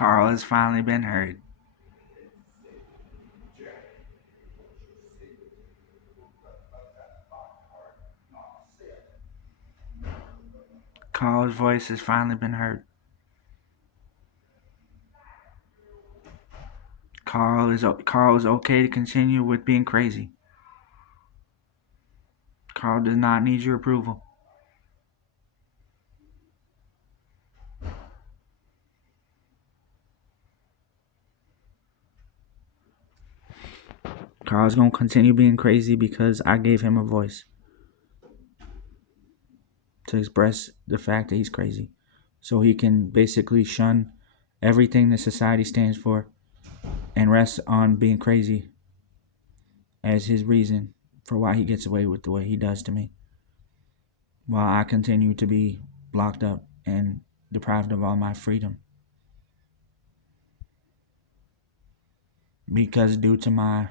Carl has finally been heard. Carl's voice has finally been heard. Carl is okay to continue with being crazy. Carl does not need your approval. Carl's gonna continue being crazy because I gave him a voice to express the fact that he's crazy, so he can basically shun everything that society stands for and rest on being crazy as his reason for why he gets away with the way he does to me, while I continue to be locked up and deprived of all my freedom. Because due to my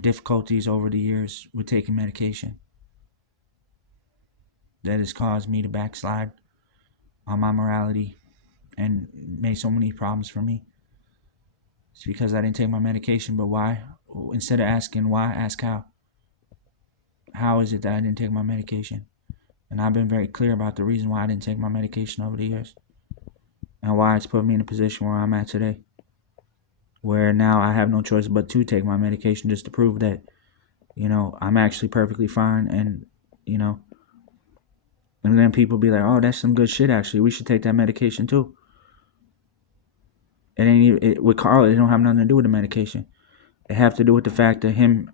difficulties over the years with taking medication, that has caused me to backslide on my morality and made so many problems for me. It's because I didn't take my medication. But why? Instead of asking why, ask how. How is it that I didn't take my medication? And I've been very clear about the reason why I didn't take my medication over the years, and why it's put me in a position where I'm at today, where now I have no choice but to take my medication just to prove that, I'm actually perfectly fine. And, and then people be like, oh, that's some good shit, actually. We should take that medication too. It ain't even, with Carl, it don't have nothing to do with the medication. It have to do with the fact that him,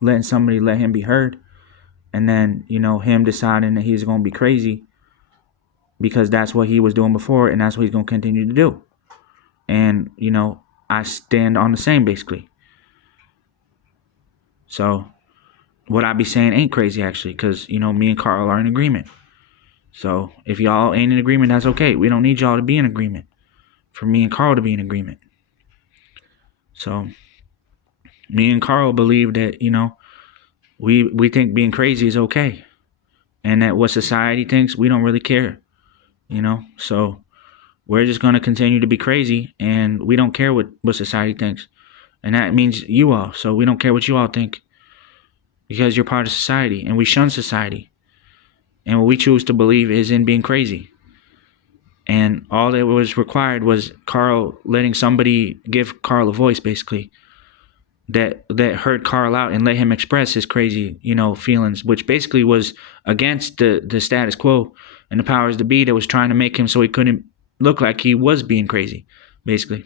letting somebody let him be heard. And then, him deciding that he's going to be crazy because that's what he was doing before, and that's what he's going to continue to do. And, I stand on the same, basically. So what I be saying ain't crazy, actually, because, me and Carl are in agreement. So if y'all ain't in agreement, that's okay. We don't need y'all to be in agreement for me and Carl to be in agreement. So me and Carl believe that, we think being crazy is okay. And that what society thinks, we don't really care, So we're just going to continue to be crazy, and we don't care what society thinks. And that means you all. So we don't care what you all think, because you're part of society, and we shun society. And what we choose to believe is in being crazy. And all that was required was Carl letting somebody give Carl a voice, basically, that heard Carl out and let him express his crazy, feelings, which basically was against the status quo and the powers that be that was trying to make him so he couldn't look like he was being crazy, basically.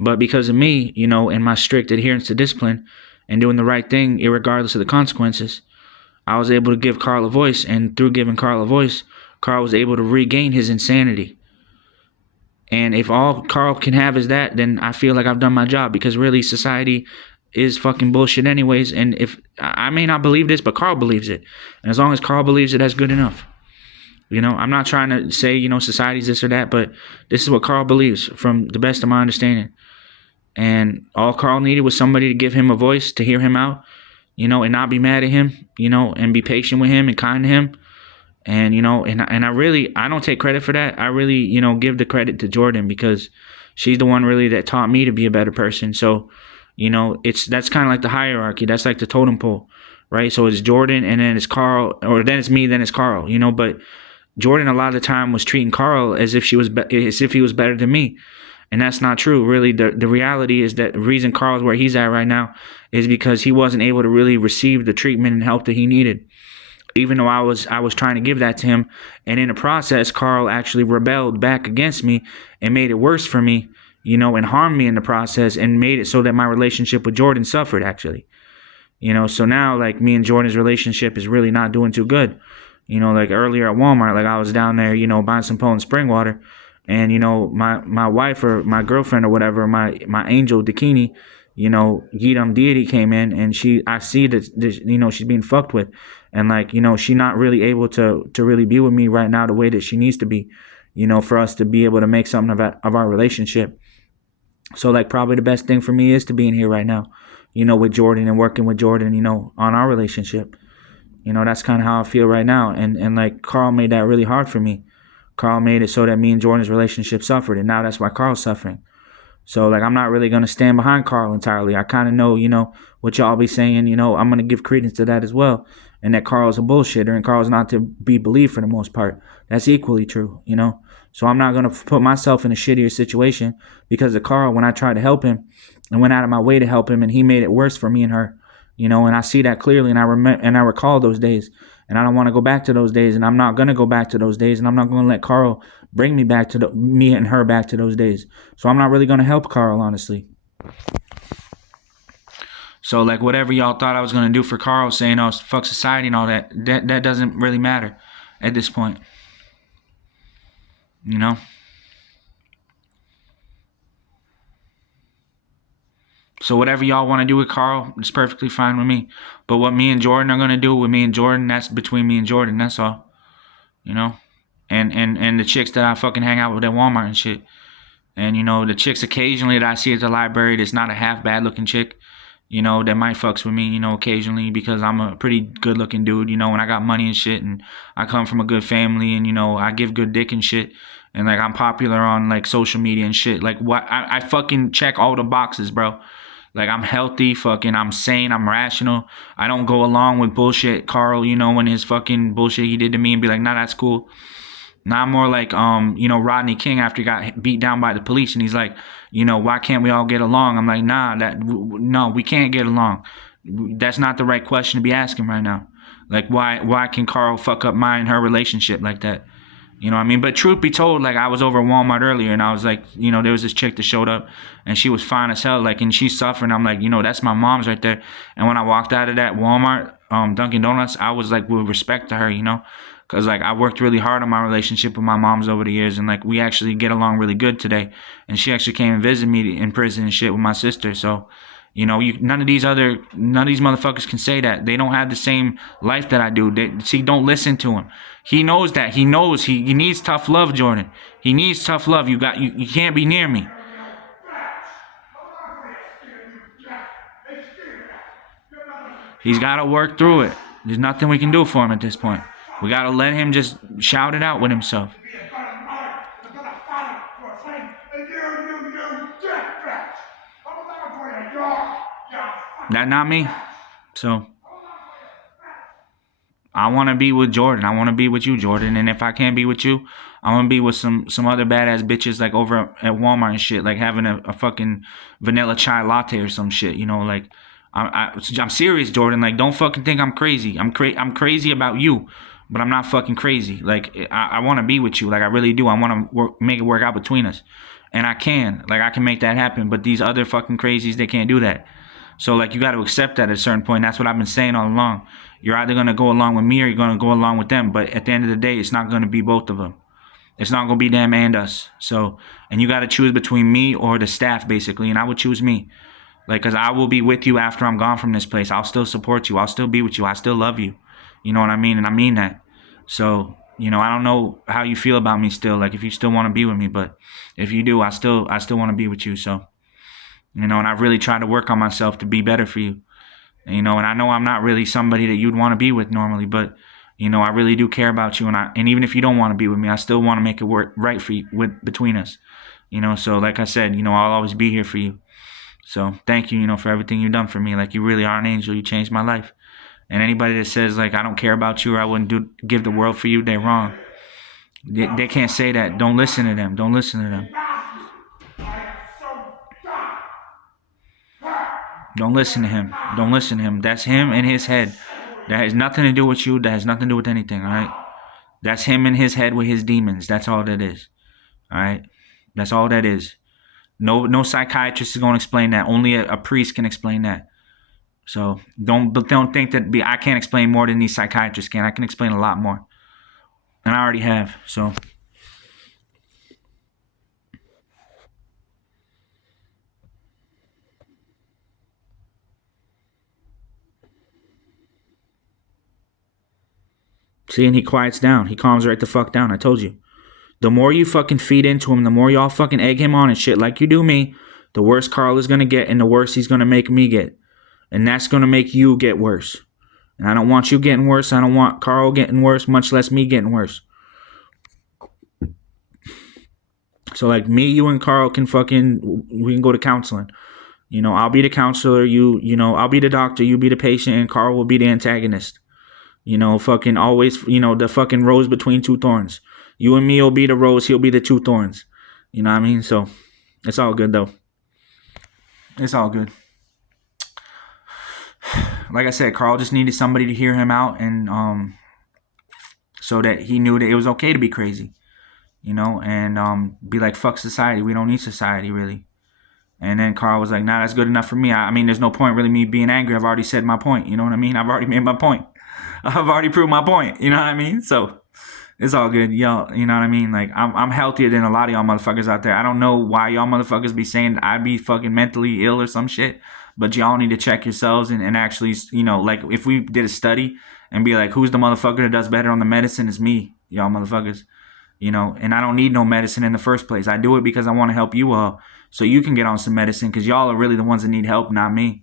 But because of me, and my strict adherence to discipline and doing the right thing, irregardless of the consequences, I was able to give Carl a voice. And through giving Carl a voice, Carl was able to regain his insanity. And if all Carl can have is that, then I feel like I've done my job, because really society is fucking bullshit anyways. And if I may not believe this, but Carl believes it. And as long as Carl believes it, that's good enough. I'm not trying to say, society's this or that, but this is what Carl believes from the best of my understanding. And all Carl needed was somebody to give him a voice, to hear him out, and not be mad at him, and be patient with him and kind to him. And, and I don't take credit for that. I really, give the credit to Jordan, because she's the one really that taught me to be a better person. So, that's kind of like the hierarchy. That's like the totem pole, right? So it's Jordan, and then it's Carl, or then it's me, then it's Carl, but Jordan a lot of the time was treating Carl as if he was better than me. And that's not true. Really, the reality is that the reason Carl's where he's at right now is because he wasn't able to really receive the treatment and help that he needed. Even though I was trying to give that to him. And in the process, Carl actually rebelled back against me and made it worse for me, and harmed me in the process, and made it so that my relationship with Jordan suffered, actually. So now, like, me and Jordan's relationship is really not doing too good. Like earlier at Walmart, like I was down there, buying some Poland spring water. And, my wife or my girlfriend or whatever, my angel, Dakini, Yidam deity came in, and I see that, she's being fucked with. And like, she's not really able to really be with me right now the way that she needs to be, for us to be able to make something of our relationship. So like, probably the best thing for me is to be in here right now, with Jordan and working with Jordan, on our relationship. That's kind of how I feel right now. And like, Carl made that really hard for me. Carl made it so that me and Jordan's relationship suffered, and now that's why Carl's suffering. So, like, I'm not really going to stand behind Carl entirely. I kind of know, what y'all be saying, I'm going to give credence to that as well. And that Carl's a bullshitter and Carl's not to be believed for the most part. That's equally true. So I'm not going to put myself in a shittier situation because of Carl when I tried to help him and went out of my way to help him, and he made it worse for me and her. And I see that clearly, and I recall those days, and I don't want to go back to those days, and I'm not going to go back to those days, and I'm not going to let Carl bring me back to me and her back to those days. So I'm not really going to help Carl, honestly. So, like, whatever y'all thought I was going to do for Carl, saying, oh, fuck society and all that doesn't really matter at this point. So whatever y'all want to do with Carl, it's perfectly fine with me. But what me and Jordan are going to do with me and Jordan, that's between me and Jordan, that's all. And the chicks that I fucking hang out with at Walmart and shit. And, the chicks occasionally that I see at the library that's not a half bad looking chick, that might fucks with me, occasionally because I'm a pretty good looking dude, and I got money and shit, and I come from a good family, and, I give good dick and shit. And, like, I'm popular on, like, social media and shit. Like, what? I fucking check all the boxes, bro. Like, I'm healthy, I'm sane, I'm rational. I don't go along with bullshit Carl, when his fucking bullshit he did to me and be like, nah, that's cool. Now I'm more like, Rodney King after he got beat down by the police, and he's like, why can't we all get along? I'm like, no, we can't get along. That's not the right question to be asking right now. Like, why can Carl fuck up my and her relationship like that? You know what I mean? But truth be told, like, I was over at Walmart earlier, and I was like, there was this chick that showed up, and she was fine as hell, like, and she's suffering. I'm like, that's my mom's right there. And when I walked out of that Walmart, Dunkin' Donuts, I was like, with respect to her, because, like, I worked really hard on my relationship with my moms over the years, and, like, we actually get along really good today. And she actually came and visited me in prison and shit with my sister. So, none of these motherfuckers can say that. They don't have the same life that I do. Don't listen to him. He knows that. He knows he needs tough love, Jordan. He needs tough love. You can't be near me. He's got to work through it. There's nothing we can do for him at this point. We got to let him just shout it out with himself. That not me. So I want to be with Jordan. I want to be with you, Jordan. And if I can't be with you, I want to be with some other badass bitches, like over at Walmart and shit, like having a fucking vanilla chai latte or some shit. Like, I'm serious, Jordan. Like, don't fucking think I'm crazy. I'm crazy about you, but I'm not fucking crazy. Like, I want to be with you. Like, I really do. I want to make it work out between us. And I can. Like, I can make that happen. But these other fucking crazies, they can't do that. So, like, you got to accept that at a certain point. That's what I've been saying all along. You're either going to go along with me or you're going to go along with them. But at the end of the day, it's not going to be both of them. It's not going to be them and us. So, and you got to choose between me or the staff, basically. And I would choose me. Like, because I will be with you after I'm gone from this place. I'll still support you. I'll still be with you. I still love you. You know what I mean? And I mean that. So, I don't know how you feel about me still. Like, if you still want to be with me. But if you do, I still want to be with you. So, and I've really tried to work on myself to be better for you. And I know I'm not really somebody that you'd want to be with normally. But, I really do care about you. And even if you don't want to be with me, I still want to make it work right for you between us. So like I said, I'll always be here for you. So thank you, for everything you've done for me. Like, you really are an angel. You changed my life. And anybody that says, like, I don't care about you or I wouldn't give the world for you, they're wrong. They can't say that. Don't listen to them. Don't listen to them. Don't listen to him. Don't listen to him. That's him in his head. That has nothing to do with you. That has nothing to do with anything, all right? That's him in his head with his demons. That's all that is, all right? That's all that is. No psychiatrist is going to explain that. Only a priest can explain that. So don't think that I can't explain more than these psychiatrists can. I can explain a lot more. And I already have. So see, and he quiets down. He calms right the fuck down. I told you. The more you fucking feed into him, the more y'all fucking egg him on and shit like you do me, the worse Carl is going to get and the worse he's going to make me get. And that's going to make you get worse. And I don't want you getting worse. I don't want Carl getting worse, much less me getting worse. So like me, you and Carl can we can go to counseling. I'll be the counselor, I'll be the doctor, you be the patient, and Carl will be the antagonist. Fucking always, the fucking rose between two thorns. You and me will be the rose, he'll be the two thorns. You know what I mean? So it's all good though. It's all good. Like I said, Carl just needed somebody to hear him out, and so that he knew that it was okay to be crazy, and be like, fuck society. We don't need society really. And then Carl was like, nah, that's good enough for me. I mean, there's no point really me being angry. I've already said my point. You know what I mean? I've already made my point. I've already proved my point. You know what I mean? So it's all good. Y'all, you know what I mean? Like, I'm healthier than a lot of y'all motherfuckers out there. I don't know why y'all motherfuckers be saying I be fucking mentally ill or some shit. But y'all need to check yourselves and actually, like if we did a study and be like, who's the motherfucker that does better on the medicine? It's me, y'all motherfuckers. And I don't need no medicine in the first place. I do it because I want to help you all so you can get on some medicine, because y'all are really the ones that need help, not me.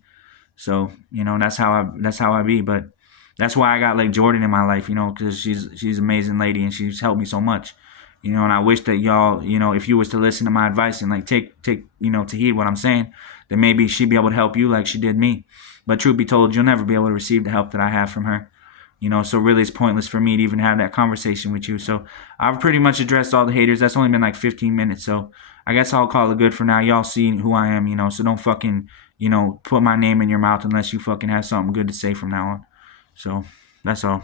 So, that's how I be. But that's why I got like Jordan in my life, because she's an amazing lady and she's helped me so much. And I wish that y'all, if you was to listen to my advice and like take to heed what I'm saying, then maybe she'd be able to help you like she did me. But truth be told, you'll never be able to receive the help that I have from her. So really it's pointless for me to even have that conversation with you. So I've pretty much addressed all the haters. That's only been like 15 minutes. So I guess I'll call it good for now. Y'all see who I am, so don't fucking, put my name in your mouth unless you fucking have something good to say from now on. So that's all.